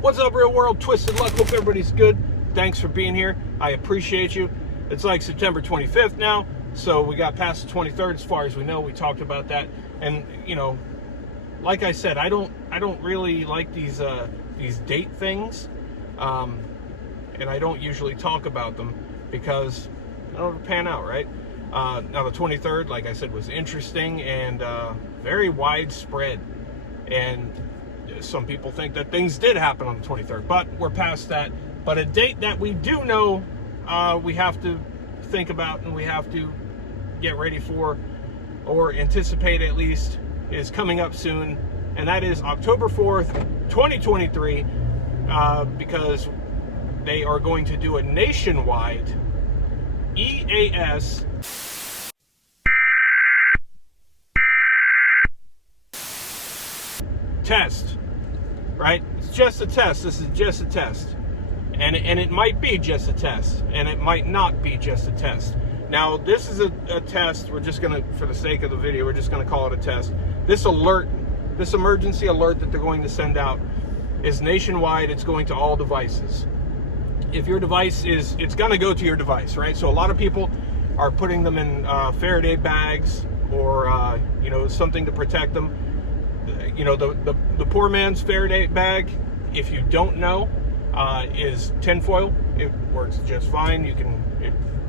What's up, real world? Twisted Luck. Hope everybody's good. Thanks for being here. I appreciate you. It's like September 25th now, so we got past the 23rd as far as we know. We talked about that, and you know, like I said, I don't really like these date things, and I don't usually talk about them because I don't pan out, right? Now the 23rd, like I said, was interesting and very widespread, and some people think that things did happen on the 23rd, but we're past that. But a date that we do know we have to think about and we have to get ready for, or anticipate at least, is coming up soon, and that is October 4th, 2023, because they are going to do a nationwide EAS test, right? It's just a test. This is just a test. And it might be just a test, and it might not be just a test. Now, this is a test. We're just going to, for the sake of the video, we're just going to call it a test. This alert, this emergency alert that they're going to send out is nationwide. It's going to all devices. If your device is, it's going to go to your device, right? So a lot of people are putting them in Faraday bags or, you know, something to protect them. You know, the poor man's Faraday bag, if you don't know, is tinfoil. It works just fine. You can,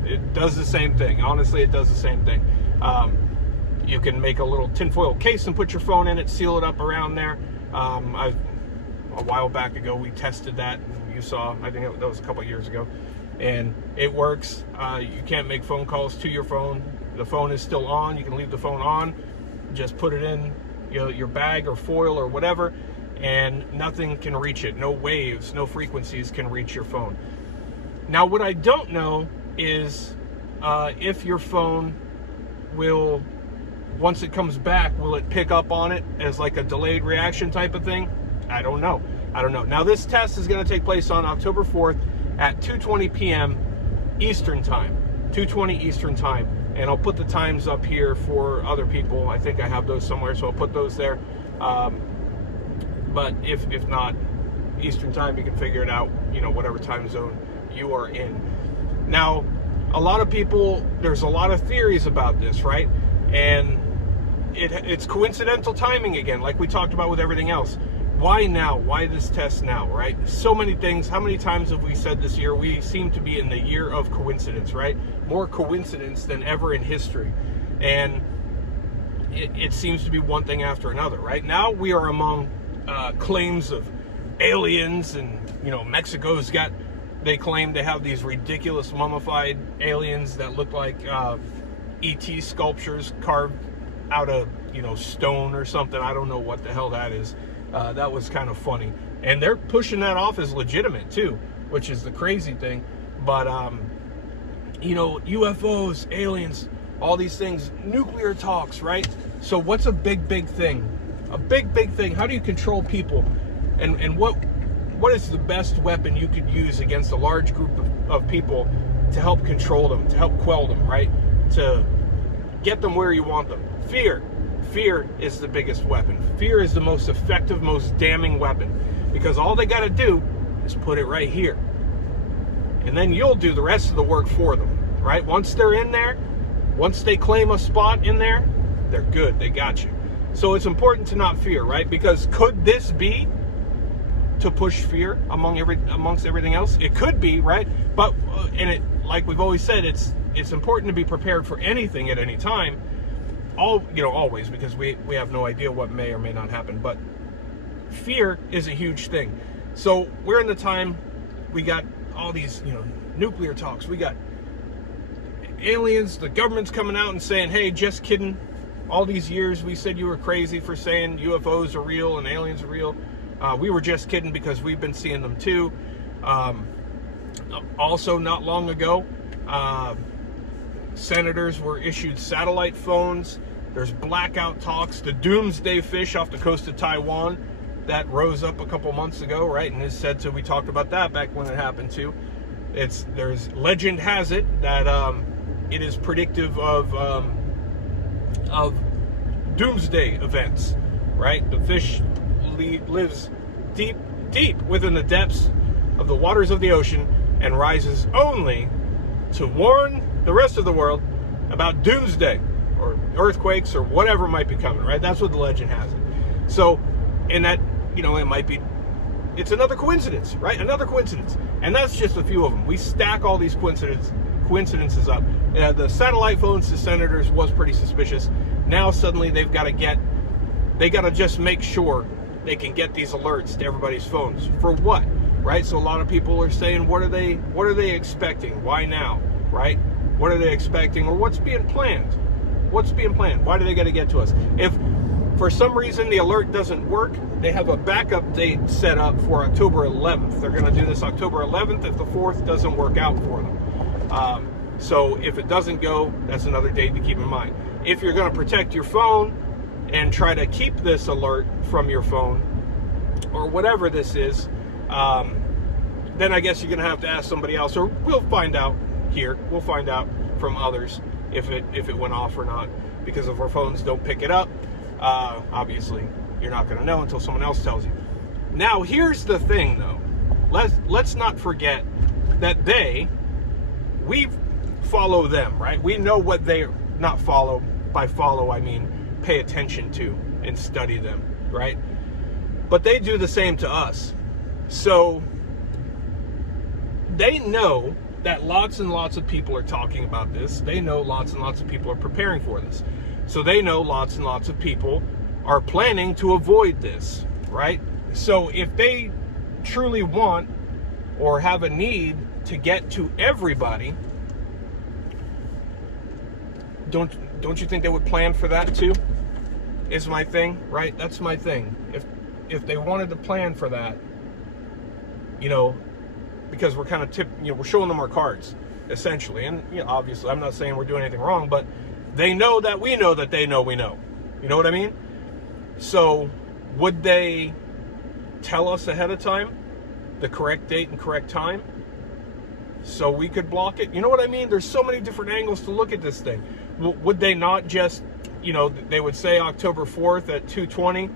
it does the same thing. Honestly, it does the same thing. You can make a little tinfoil case and put your phone in it, seal it up around there. A while back ago, we tested that. You saw, I think that was a couple years ago, and it works. You can't make phone calls to your phone. The phone is still on. You can leave the phone on. Just put it in, you know, your bag or foil or whatever, and nothing can reach it. No waves, no frequencies can reach your phone. Now, what I don't know is if your phone will, once it comes back, will it pick up on it as like a delayed reaction type of thing? I don't know. Now, this test is going to take place on October 4th at 2:20 p.m. Eastern Time, 2:20 Eastern Time. And I'll put the times up here for other people. I think I have those somewhere, so I'll put those there. But if not Eastern Time, you can figure it out, you know, whatever time zone you are in. Now, a lot of people, there's a lot of theories about this, right? And it's coincidental timing again, like we talked about with everything else. Why now? Why this test now, right? So many things. How many times have we said this year? We seem to be in the year of coincidence, right? More coincidence than ever in history. And it seems to be one thing after another, right? Now we are among claims of aliens, and, you know, Mexico's got, they claim they have these ridiculous mummified aliens that look like ET sculptures carved out of, you know, stone or something. I don't know what the hell that is. That was kind of funny. And they're pushing that off as legitimate too, which is the crazy thing. But, you know, UFOs, aliens, all these things, nuclear talks, right? So what's a big thing? A big thing. How do you control people? And what is the best weapon you could use against a large group of people to help control them, to help quell them, right? To get them where you want them? Fear. Fear is the biggest weapon. Fear is the most effective, most damning weapon, because all they got to do is put it right here. And then you'll do the rest of the work for them, right? Once they're in there, once they claim a spot in there, they're good. They got you. So it's important to not fear, right? Because could this be to push fear amongst everything else? It could be, right? But like we've always said, it's important to be prepared for anything at any time. Always, because we have no idea what may or may not happen. But fear is a huge thing. So we're in the time, we got all these, you know, nuclear talks. We got aliens, the government's coming out and saying, hey, just kidding. All these years we said you were crazy for saying UFOs are real and aliens are real. We were just kidding because we've been seeing them too. Also, not long ago, senators were issued satellite phones. There's blackout talks. The doomsday fish off the coast of Taiwan that rose up a couple months ago, right? And is said to, we talked about that back when it happened too. There's legend has it that it is predictive of doomsday events, right? The fish lives deep deep within the depths of the waters of the ocean and rises only to warn the rest of the world about doomsday or earthquakes or whatever might be coming, right? That's what the legend has it. So, and that, you know, it's another coincidence, right? Another coincidence. And that's just a few of them. We stack all these coincidences up. The satellite phones to senators was pretty suspicious. Now suddenly they got to just make sure they can get these alerts to everybody's phones. For what? Right? So a lot of people are saying, what are they expecting? Why now? Right? What are they expecting? Or what's being planned? What's being planned? Why do they got to get to us? If for some reason the alert doesn't work, they have a backup date set up for October 11th. They're going to do this October 11th if the 4th doesn't work out for them. So if it doesn't go, that's another date to keep in mind. If you're going to protect your phone and try to keep this alert from your phone, or whatever this is, then I guess you're going to have to ask somebody else, or we'll find out here. We'll find out from others if it went off or not, because if our phones don't pick it up, obviously you're not going to know until someone else tells you. Now here's the thing though, let's not forget that we follow them, right? We know what they not follow. By follow I mean pay attention to and study them, right? But they do the same to us. So they know that lots and lots of people are talking about this. They know lots and lots of people are preparing for this. So they know lots and lots of people are planning to avoid this, right? So if they truly want or have a need to get to everybody, don't you think they would plan for that too? Is my thing, right? That's my thing. If they wanted to plan for that, you know, because we're kind of we're showing them our cards essentially, and you know, obviously I'm not saying we're doing anything wrong, but they know that we know that they know we know. You know what I mean? So would they tell us ahead of time the correct date and correct time so we could block it? You know what I mean? There's so many different angles to look at this thing. Would they not just, you know, they would say October 4th at 2:20,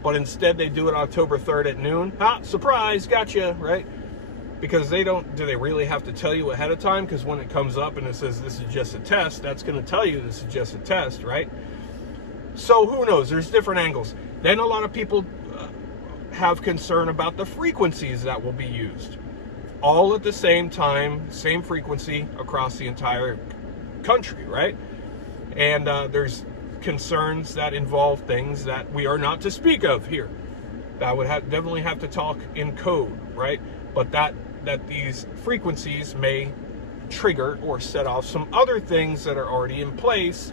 but instead they do it October 3rd at noon? Ha, surprise, gotcha, right? Because do they really have to tell you ahead of time? Because when it comes up and it says this is just a test, that's going to tell you this is just a test, right? So who knows? There's different angles. Then a lot of people have concern about the frequencies that will be used. All at the same time, same frequency across the entire country, right? And there's concerns that involve things that we are not to speak of here. That would definitely have to talk in code, right? But that these frequencies may trigger or set off some other things that are already in place,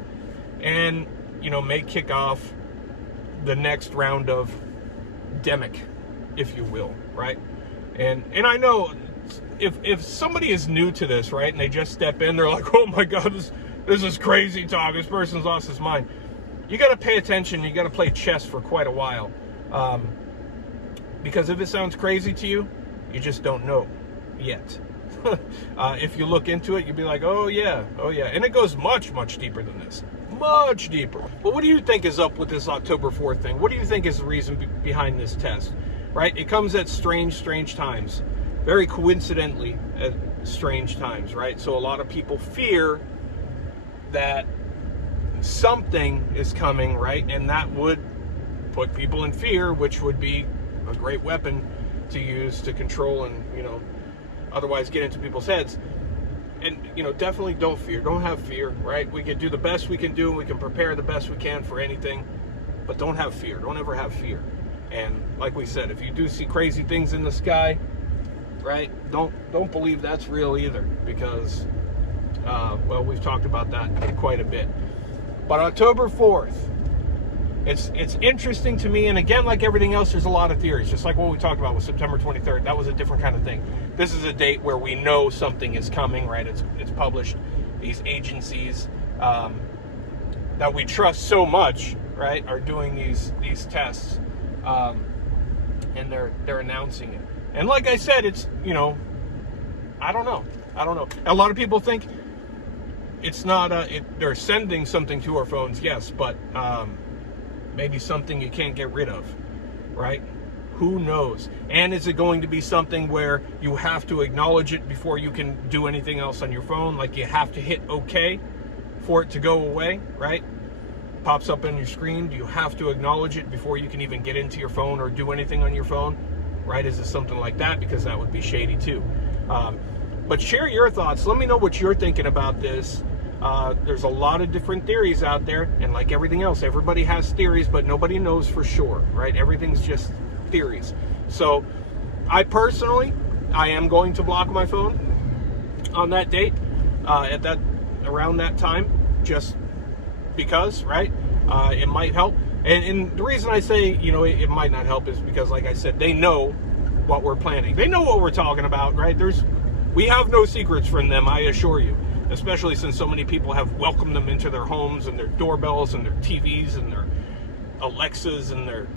and you know, may kick off the next round of demic, if you will, right? And I know if somebody is new to this, right, and they just step in, they're like, oh my God, this is crazy talk. This person's lost his mind. You got to pay attention. You got to play chess for quite a while, because if it sounds crazy to you, you just don't know yet. If you look into it, you'll be like, oh yeah, and it goes much, much deeper than this. Much deeper. But what do you think is up with this October 4th thing? What do you think is the reason behind this test? Right? It comes at strange times. Very coincidentally at strange times, right? So a lot of people fear that something is coming, right? And that would put people in fear, which would be a great weapon to use to control and, you know, otherwise get into people's heads. And, you know, definitely don't fear. Don't have fear, right? We can do the best we can do. We can prepare the best we can for anything. But don't have fear. Don't ever have fear. And like we said, if you do see crazy things in the sky, right, don't believe that's real either. Because, well, we've talked about that quite a bit. But October 4th, it's interesting to me. And again, like everything else, there's a lot of theories. Just like what we talked about with September 23rd. That was a different kind of thing. This is a date where we know something is coming, right? It's published. These agencies that we trust so much, right, are doing these tests, and they're announcing it. And like I said, it's, you know, I don't know. A lot of people think it's not they're sending something to our phones, yes, but maybe something you can't get rid of, right? Who knows? And is it going to be something where you have to acknowledge it before you can do anything else on your phone? Like you have to hit OK for it to go away, right? Pops up on your screen. Do you have to acknowledge it before you can even get into your phone or do anything on your phone, right? Is it something like that? Because that would be shady too. But share your thoughts. Let me know what you're thinking about this. There's a lot of different theories out there, and like everything else, everybody has theories, but nobody knows for sure, right? Everything's just theories. So I personally, I am going to block my phone on that date, around that time, just because, right? It might help. And the reason I say, it might not help is because, like I said, they know what we're planning. They know what we're talking about, right? We have no secrets from them, I assure you, especially since so many people have welcomed them into their homes and their doorbells and their TVs and their Alexas and their,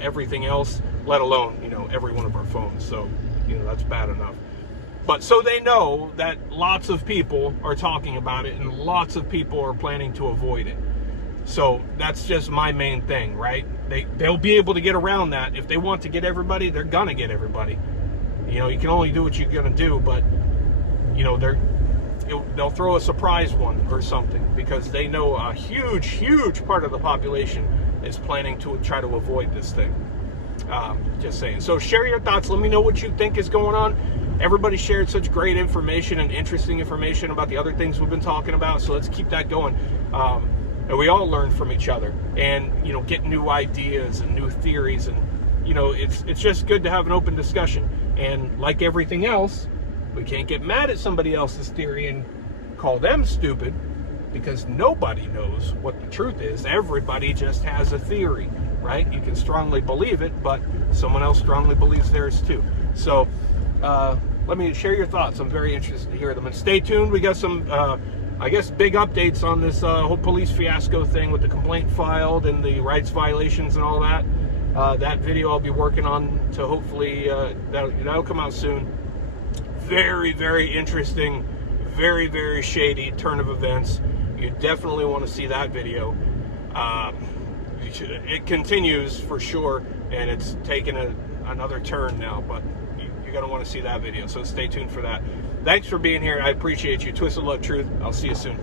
everything else, let alone, every one of our phones. So, that's bad enough. But so they know that lots of people are talking about it and lots of people are planning to avoid it. So that's just my main thing, right? They'll be able to get around that. If they want to get everybody, they're gonna get everybody. You can only do what you're gonna do, but they'll throw a surprise one or something because they know a huge part of the population is planning to try to avoid this thing. Just saying. So share your thoughts. Let me know what you think is going on. Everybody shared such great information and interesting information about the other things we've been talking about. So let's keep that going. And we all learn from each other and, get new ideas and new theories. And, it's just good to have an open discussion. And like everything else, we can't get mad at somebody else's theory and call them stupid because nobody knows what the truth is. Everybody just has a theory, right? You can strongly believe it, but someone else strongly believes theirs too. So let me share your thoughts. I'm very interested to hear them. And stay tuned. We got some, big updates on this whole police fiasco thing with the complaint filed and the rights violations and all that. That video I'll be working on to hopefully, that'll come out soon. Very, very interesting, very, very shady turn of events. You definitely want to see that video. It continues for sure, and it's taken another turn now, but you're going to want to see that video, so stay tuned for that. Thanks for being here. I appreciate you. Twisted Love Truth. I'll see you soon.